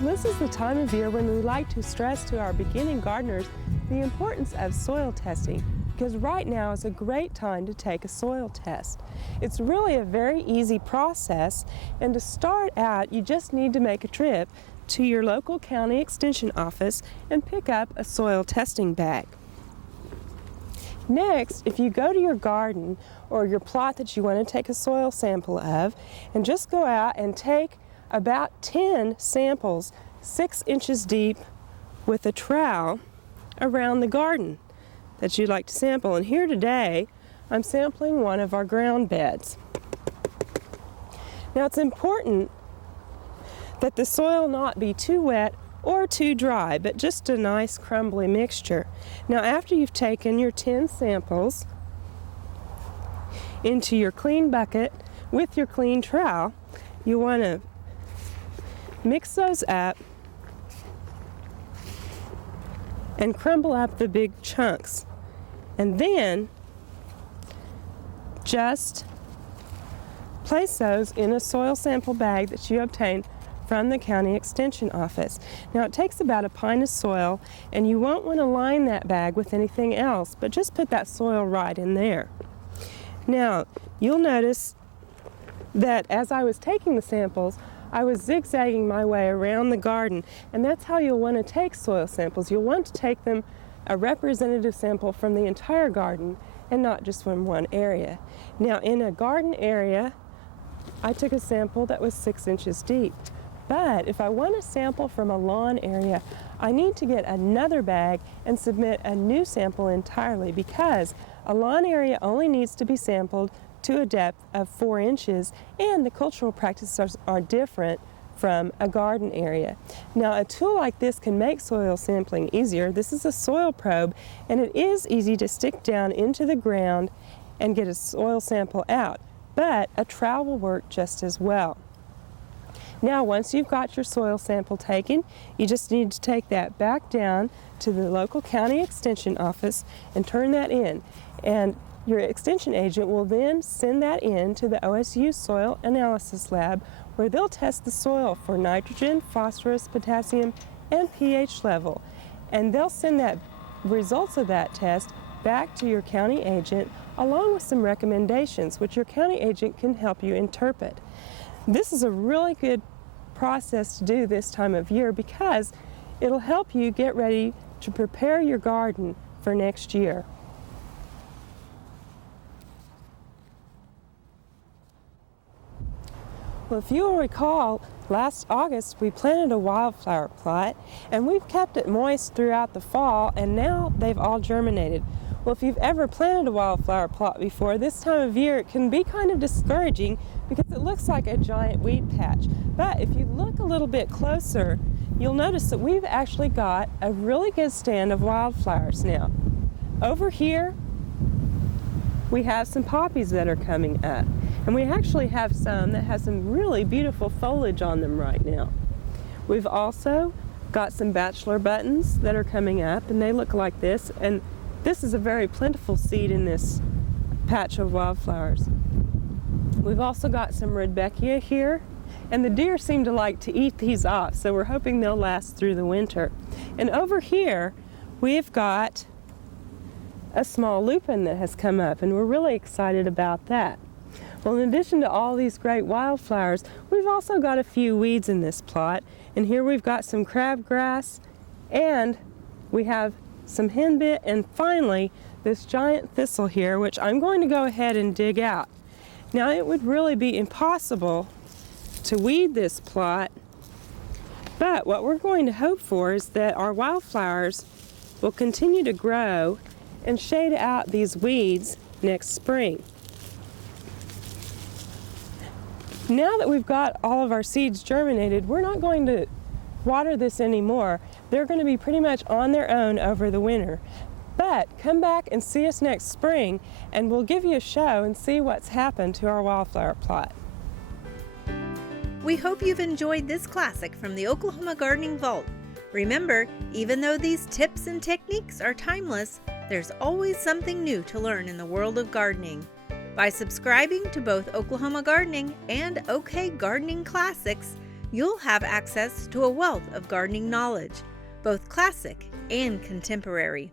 This is the time of year when we like to stress to our beginning gardeners the importance of soil testing, because right now is a great time to take a soil test. It's really a very easy process, and to start out you just need to make a trip to your local county extension office and pick up a soil testing bag. Next, if you go to your garden or your plot that you want to take a soil sample of, and just go out and take about 10 samples 6 inches deep with a trowel around the garden that you'd like to sample. And here today I'm sampling one of our ground beds. Now it's important that the soil not be too wet or too dry, but just a nice crumbly mixture. Now after you've taken your 10 samples into your clean bucket with your clean trowel, you want to mix those up and crumble up the big chunks, and then just place those in a soil sample bag that you obtained from the county extension office. Now it takes about a pint of soil, and you won't want to line that bag with anything else, but just put that soil right in there. Now you'll notice that as I was taking the samples, I was zigzagging my way around the garden, and that's how you'll want to take soil samples. You'll want to take them a representative sample from the entire garden and not just from one area. Now in a garden area, I took a sample that was 6 inches deep. But if I want a sample from a lawn area, I need to get another bag and submit a new sample entirely, because a lawn area only needs to be sampled to a depth of 4 inches, and the cultural practices are different from a garden area. Now a tool like this can make soil sampling easier. This is a soil probe, and it is easy to stick down into the ground and get a soil sample out, but a trowel will work just as well. Now once you've got your soil sample taken, you just need to take that back down to the local county extension office and turn that in, and your extension agent will then send that in to the OSU Soil Analysis Lab, where they'll test the soil for nitrogen, phosphorus, potassium, and pH level. And they'll send that results of that test back to your county agent, along with some recommendations, which your county agent can help you interpret. This is a really good process to do this time of year, because it'll help you get ready to prepare your garden for next year. Well, if you'll recall, last August we planted a wildflower plot, and we've kept it moist throughout the fall, and now they've all germinated. Well, if you've ever planted a wildflower plot before, this time of year it can be kind of discouraging because it looks like a giant weed patch. But if you look a little bit closer, you'll notice that we've actually got a really good stand of wildflowers now. Over here, we have some poppies that are coming up. And we actually have some that have some really beautiful foliage on them right now. We've also got some bachelor buttons that are coming up, and they look like this. And this is a very plentiful seed in this patch of wildflowers. We've also got some rudbeckia here, and the deer seem to like to eat these off, so we're hoping they'll last through the winter. And over here, we've got a small lupin that has come up, and we're really excited about that. Well, in addition to all these great wildflowers, we've also got a few weeds in this plot. And here we've got some crabgrass, and we have some henbit, and finally this giant thistle here, which I'm going to go ahead and dig out. Now it would really be impossible to weed this plot, but what we're going to hope for is that our wildflowers will continue to grow and shade out these weeds next spring. Now that we've got all of our seeds germinated, we're not going to water this anymore. They're going to be pretty much on their own over the winter. But come back and see us next spring, and we'll give you a show and see what's happened to our wildflower plot. We hope you've enjoyed this classic from the Oklahoma Gardening Vault. Remember, even though these tips and techniques are timeless, there's always something new to learn in the world of gardening. By subscribing to both Oklahoma Gardening and OK Gardening Classics, you'll have access to a wealth of gardening knowledge, both classic and contemporary.